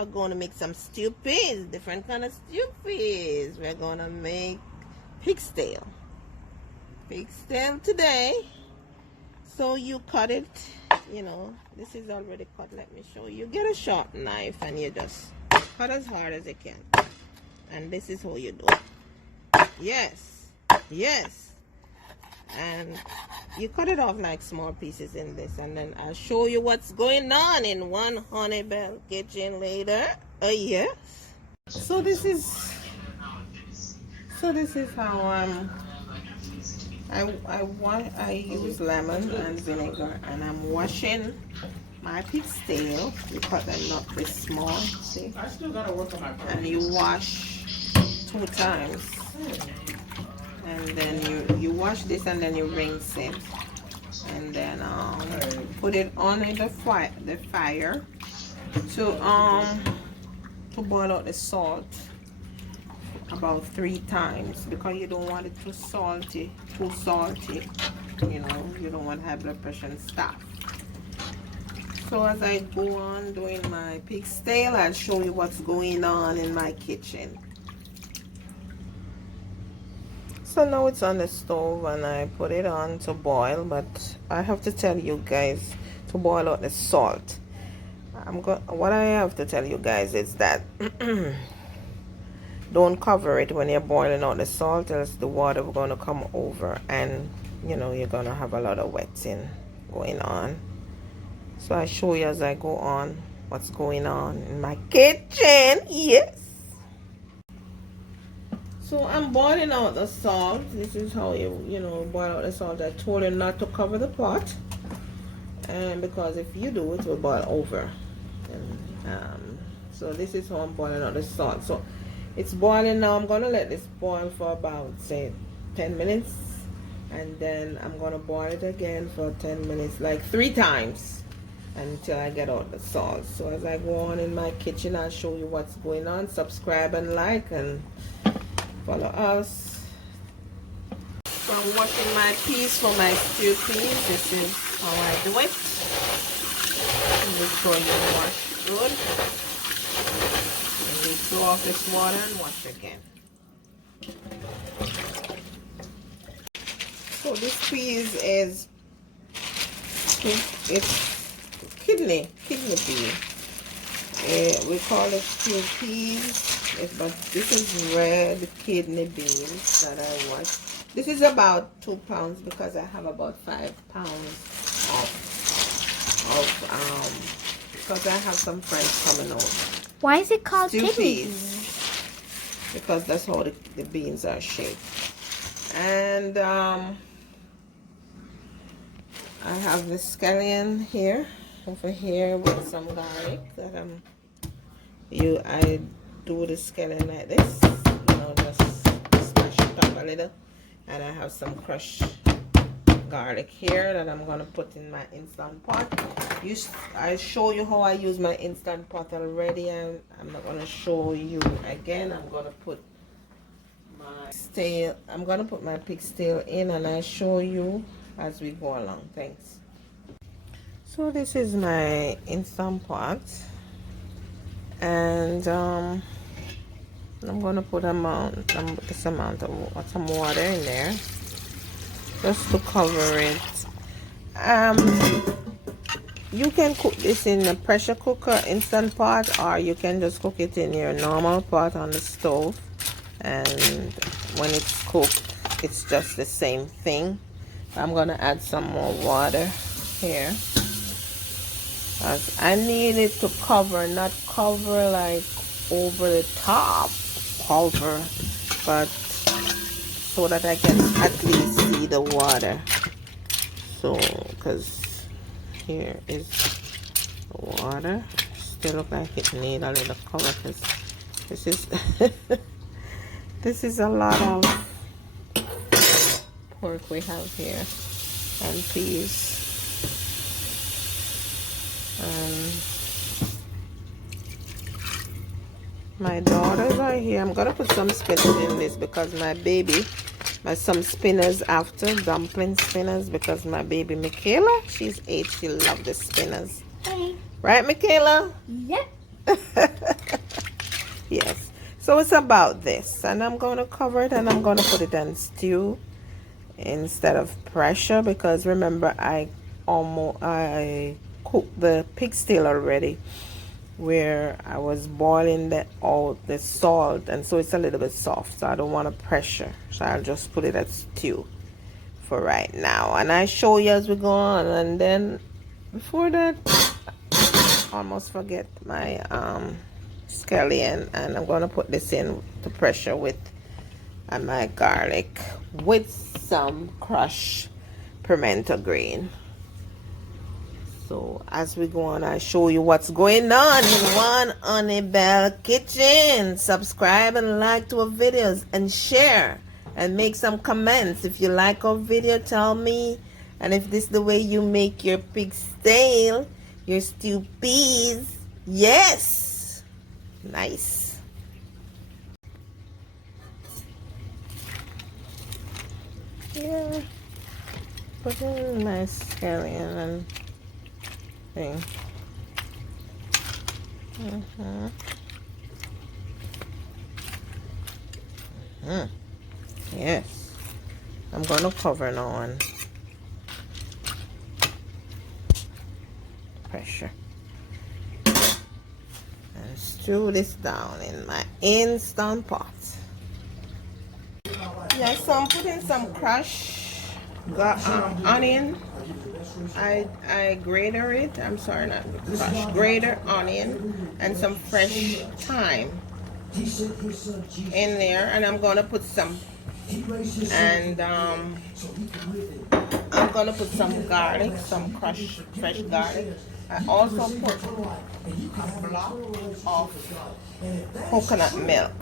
are going to make some stew peas, different kind of stew peas. We're going to make pig's tail. Pig's tail today. So you cut it, you know, this is already cut. Let me show you. Get a sharp knife and you just cut as hard as you can. And this is how you do it. Yes, yes. And you cut it off like small pieces in this, and then I'll show you what's going on in one Honey Bell kitchen later. Yes. So this is how I use lemon and vinegar, and I'm washing my pig's tail. You cut them up this small, see? I still gotta work on my part. And you wash 2 times. And then you wash this and then you rinse it, and then put it on the fire to boil out the salt about 3 times, because you don't want it too salty, you know, you don't want high blood pressure and stuff. So as I go on doing my pig's tail, I'll show you what's going on in my kitchen. So now it's on the stove and I put it on to boil, but I have to tell you guys to boil out the salt. What I have to tell you guys is that don't cover it when you're boiling out the salt, else the water will going to come over and you know you're going to have a lot of wetting going on. So I show you as I go on what's going on in my kitchen. Yes. So I'm boiling out the salt. This is how you know boil out the salt. I told you not to cover the pot, and because if you do, it will boil over. And so this is how I'm boiling out the salt. So it's boiling now. I'm gonna let this boil for about say 10 minutes, and then I'm gonna boil it again for 10 minutes, like 3 times, until I get out the salt. So as I go on in my kitchen, I'll show you what's going on. Subscribe and like and follow us. So I'm washing my peas for my stew peas. This is how I do it. Make sure you wash good. And we throw off this water and wash again. So this peas is kidney pea. We call it stew peas. But this is red kidney beans that I wash. This is about 2 pounds because I have about 5 pounds because I have some friends coming over. Why is it called stew kidney peas? Because that's how the beans are shaped. And I have the scallion here, over here, with some garlic that I do the scallion like this, you know, just smash it up a little. And I have some crushed garlic here that I'm gonna put in my instant pot. I show you how I use my instant pot already, and I'm not gonna show you again. I'm gonna put my pig's tail in, and I show you as we go along. Thanks. So this is my instant pot, and I'm gonna put some water in there just to cover it. You can cook this in a pressure cooker instant pot, or you can just cook it in your normal pot on the stove, and when it's cooked it's just the same thing. I'm gonna add some more water here, as I need it to cover, not cover like over the top, cover, but so that I can at least see the water. So because here is the water, still look like it need a little cover, because this is this is a lot of pork we have here, and peas. My daughters are here. I'm gonna put some spinach in this because my baby, some spinners after, dumpling spinners, because my baby Michaela, she's 8, she loves the spinners. Hey. Right, Michaela? Yep. So it's about this, and I'm going to cover it and I'm going to put it on stew instead of pressure, because remember I cooked the pigtail already, where I was boiling the salt, and so it's a little bit soft, so I don't want to pressure, so I'll just put it at stew for right now, and I show you as we go on. And then before that, I almost forget my scallion, and I'm going to put this in to pressure with my garlic with some crushed pimento green. So as we go on, I show you what's going on in One Honey Bell Kitchen. Subscribe and like to our videos, and share and make some comments. If you like our video, tell me. And if this is the way you make your pigtail, your stew peas, yes, nice. Yeah, put in my scallion and thing. Yes, I'm gonna cover now on pressure and stew this down in my instant pot. Yes, so I'm putting some crushed onion. I grater it. I'm sorry, not crushed. Grater onion and some fresh thyme in there, and I'm gonna put some, and I'm gonna put some garlic, some crushed fresh garlic. I also put a block of coconut milk.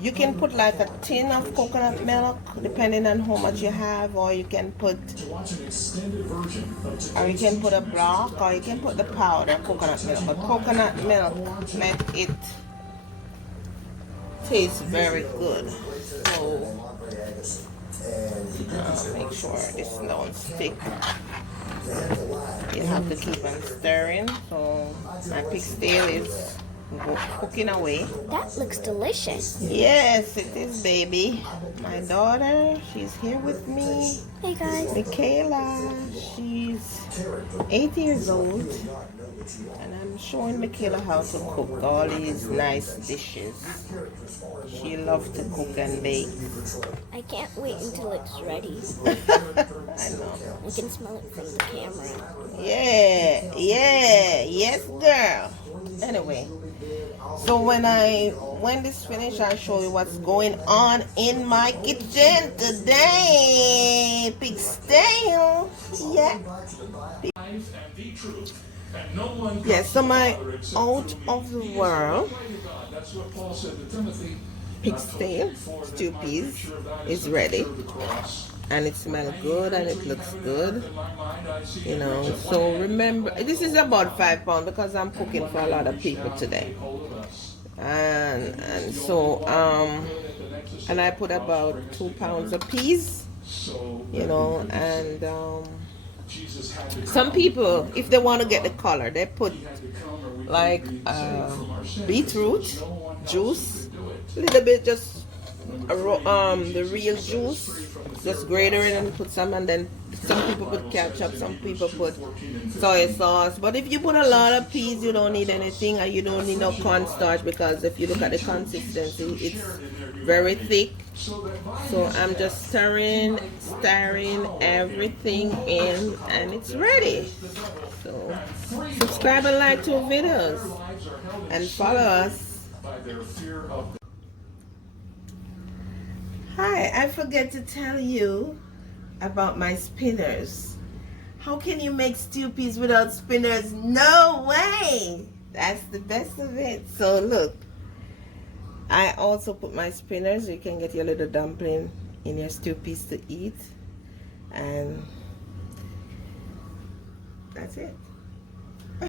You can put like a tin of coconut milk depending on how much you have, or you can put a block, or you can put the powder coconut milk. But coconut milk makes it taste very good. So make sure this don't stick. You have to keep on stirring. So my pigtail is cooking away. That looks delicious. Yes, it is, baby. My daughter, she's here with me. Hey guys. Michaela, she's 8 years old, and I'm showing Michaela how to cook all these nice dishes. She loves to cook and bake. I can't wait until it's ready. I know. I can smell it from the camera. Yeah, yes, girl. Anyway, so when this finished, I'll show you what's going on in my kitchen today. Pigtail, yeah. Yes, so my out of the world pigtail stew peas is ready, and it smells good and it looks good, you know. So remember, this is about 5 pounds because I'm cooking for a lot of people today, and so and I put about 2 pounds of peas, you know. And some people, if they want to get the color, they put like beetroot juice, a little bit, just the real juice, just grater it and put some, and then some people put ketchup, some people put soy sauce. But if you put a lot of peas, you don't need anything, and you don't need no cornstarch, because if you look at the consistency, it's very thick. So I'm just stirring everything in, and it's ready. So subscribe and like to our videos, and follow us. Hi, I forget to tell you about my spinners. How can you make stew peas without spinners? No way! That's the best of it. So look, I also put my spinners. You can get your little dumpling in your stew peas to eat. And that's it.